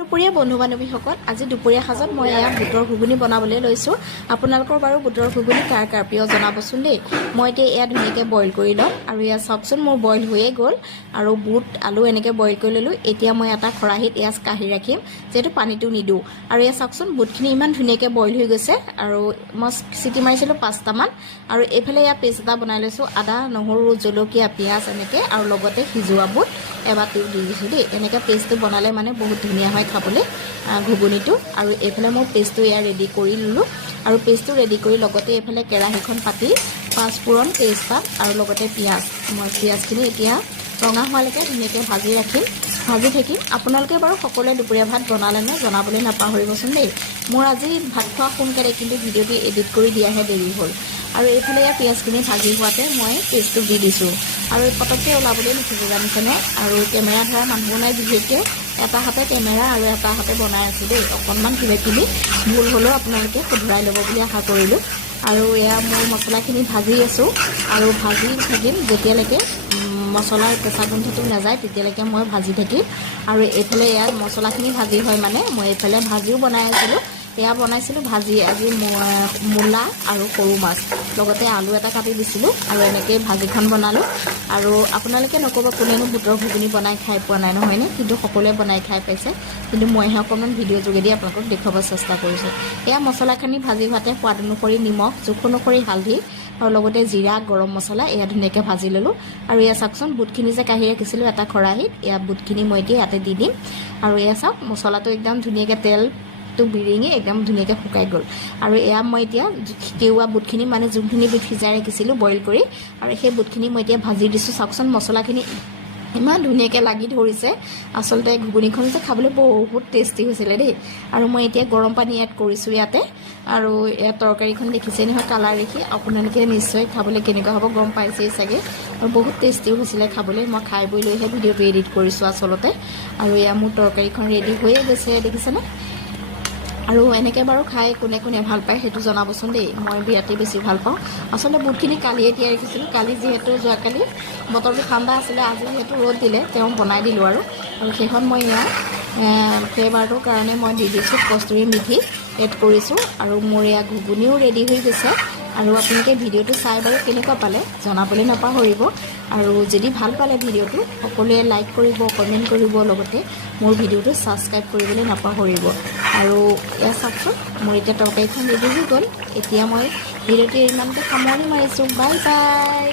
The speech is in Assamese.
দুপৰীয়া বন্ধু বান্ধৱীসকল আজি দুপৰীয়া সাজত মই এয়া বুটৰ ঘুগুনি বনাবলৈ লৈছোঁ। আপোনালোকৰ বাৰু বুটৰ ঘুগুনি কাৰ কাৰ প্ৰিয় জনাবচোন দেই। মই এতিয়া এয়া ধুনীয়াকৈ বইল কৰি ল'ম আৰু এয়া চাওকচোন মোৰ বইল হৈয়ে গ'ল আৰু বুট আলু এনেকৈ বইল কৰি ল'লোঁ। এতিয়া মই এটা খৰাহিত এয়া কাঢ়ি ৰাখিম যিহেতু পানীটো নিদিওঁ। আৰু এয়া চাওকচোন বুটখিনি ইমান ধুনীয়াকৈ বইল হৈ গৈছে আৰু মই চিটি মাৰিছিলোঁ 5টামান। আৰু এইফালে এয়া পেষ্ট এটা বনাই লৈছোঁ, আদা নহৰু জলকীয়া পিঁয়াজ এনেকৈ আৰু লগতে সিজোৱা বুট এবাটিও দি দিছোঁ দেই। এনেকৈ পেষ্টটো বনালে মানে বহুত ধুনীয়া হয় খাবলৈ ঘুগুনিটো। আৰু এইফালে মই পেষ্টটো এয়া ৰেডি কৰি ল'লোঁ আৰু পেষ্টটো ৰেডি কৰি লগতে এইফালে কেৰাহীখন পাতি পাঁচফোৰণ তেজপাত আৰু লগতে পিঁয়াজ, মই পিঁয়াজখিনি এতিয়া ৰঙা হোৱালৈকে ধুনীয়াকৈ ভাজি থাকিম। আপোনালোকে বাৰু সকলোৱে দুপৰীয়া ভাত বনালেনে জনাবলৈ নাপাহৰিবচোন দেই। মোৰ আজি ভাত খোৱা সোনকালে, কিন্তু ভিডিঅ'টো এডিট কৰি দিয়াহে দেৰি হ'ল। আৰু এইফালে এয়া পিঁয়াজখিনি ভাজি হোৱাতে মই পেষ্টটো দি দিছোঁ আৰু পটককৈ ওলাবলৈ নোখোজো জানিছেনে। আৰু কেমেৰা ধৰা মানুহো নাই, বিশেষকৈ এটা হাতে কেমেৰা আৰু এটা হাতে বনাই আছোঁ দেই। অকণমান কিবাকিবি ভুল হ'লেও আপোনালোকে শুধৰাই ল'ব বুলি আশা কৰিলোঁ। আৰু এয়া মোৰ মছলাখিনি ভাজি আছোঁ আৰু ভাজি থাকিম যেতিয়ালৈকে মছলাৰ কেঁচা গোন্ধটো নাযায় তেতিয়ালৈকে মই ভাজি থাকিম। আৰু এইফালে ইয়াত মছলাখিনি ভাজি হয় মানে মই এইফালে ভাজিও বনাই আছিলোঁ। এয়া বনাইছিলোঁ ভাজি আজি মূলা আৰু সৰু মাছ লগতে আলু এটা কাটি দিছিলোঁ আৰু এনেকৈ ভাজিখন বনালোঁ। আৰু আপোনালোকে নক'ব কোনেনো বুটৰ ঘুগুনি বনাই খাই পোৱা নাই নহয়নে, কিন্তু সকলোৱে বনাই খাই পাইছে। কিন্তু মইহে অকণমান ভিডিঅ' যোগেদি আপোনালোকক দেখুৱাব চেষ্টা কৰিছোঁ। এয়া মছলাখিনি ভাজি হোৱাতে সোৱাদ অনুসৰি নিমখ, জোখ অনুসৰি হালধি আৰু লগতে জিৰা গৰম মছলা এয়া ধুনীয়াকৈ ভাজি ল'লোঁ। আৰু এয়া চাওকচোন বুটখিনি যে কাঢ়ি ৰাখিছিলোঁ এটা খৰাহিত, এয়া বুটখিনি মই এতিয়া ইয়াতে দি দিম। আৰু এয়া চাওক মছলাটো একদম ধুনীয়াকৈ তেলটো বিৰিঙি একদম ধুনীয়াকৈ শুকাই গ'ল। আৰু এয়া মই এতিয়া তিওৱা বুটখিনি মানে যোনখিনি বুট সিজাই ৰাখিছিলোঁ বইল কৰি, আৰু সেই বুটখিনি মই এতিয়া ভাজি দিছোঁ। চাওকচোন মছলাখিনি ইমান ধুনীয়াকৈ লাগি ধৰিছে। আচলতে ঘুগুনিখন যে খাবলৈ বহুত টেষ্টি হৈছিলে দেই। আৰু মই এতিয়া গৰম পানী এড কৰিছোঁ ইয়াতে। আৰু ইয়াত তৰকাৰীখন দেখিছেই নহয় কালাৰ দেখি, আপোনালোকে নিশ্চয় খাবলৈ কেনেকুৱা হ'ব গম পাইছেই চাগে। আৰু বহুত টেষ্টিও হৈছিলে খাবলৈ। মই খাই বৈ লৈহে ভিডিঅ'টো এডিট কৰিছোঁ আচলতে। আৰু এয়া মোৰ তৰকাৰীখন ৰেডি হৈয়ে গৈছে দেখিছেনে। আৰু এনেকৈ বাৰু খাই কোনে কোনে ভাল পায় সেইটো জনাবচোন দেই। মই বিৰাটেই বেছি ভাল পাওঁ। আচলতে বুটখিনি কালিয়ে তিয়াই ৰাখিছিলোঁ। কালি যিহেতু যোৱাকালি বতৰটো ঠাণ্ডা আছিলে, আজি যিহেতু ৰ'দ দিলে তেওঁ বনাই দিলোঁ। আৰু সেইখন মই ইয়াৰ ফ্লেভাৰটোৰ কাৰণে মই দি দিছোঁ কস্তুৰী মেথি এড কৰিছোঁ। আৰু মোৰ এয়া ঘুগুনিও ৰেডি হৈ গৈছে। আৰু আপোনালোকে ভিডিঅ'টো চাই বাৰু কেনেকুৱা পালে জনাবলৈ নাপাহৰিব। আৰু যদি ভাল পালে ভিডিঅ'টো সকলোৱে লাইক কৰিব, কমেণ্ট কৰিব, লগতে মোৰ ভিডিঅ'টো ছাবস্ক্ৰাইব কৰিবলৈ নাপাহৰিব। আৰু এয়া চাওকচোন মোৰ এতিয়া তৰকাৰীখন ৰেডি হৈ গ'ল। এতিয়া মই ভিডিঅ'টো ইমানতে সামৰণি মাৰিছোঁ। Bye bye.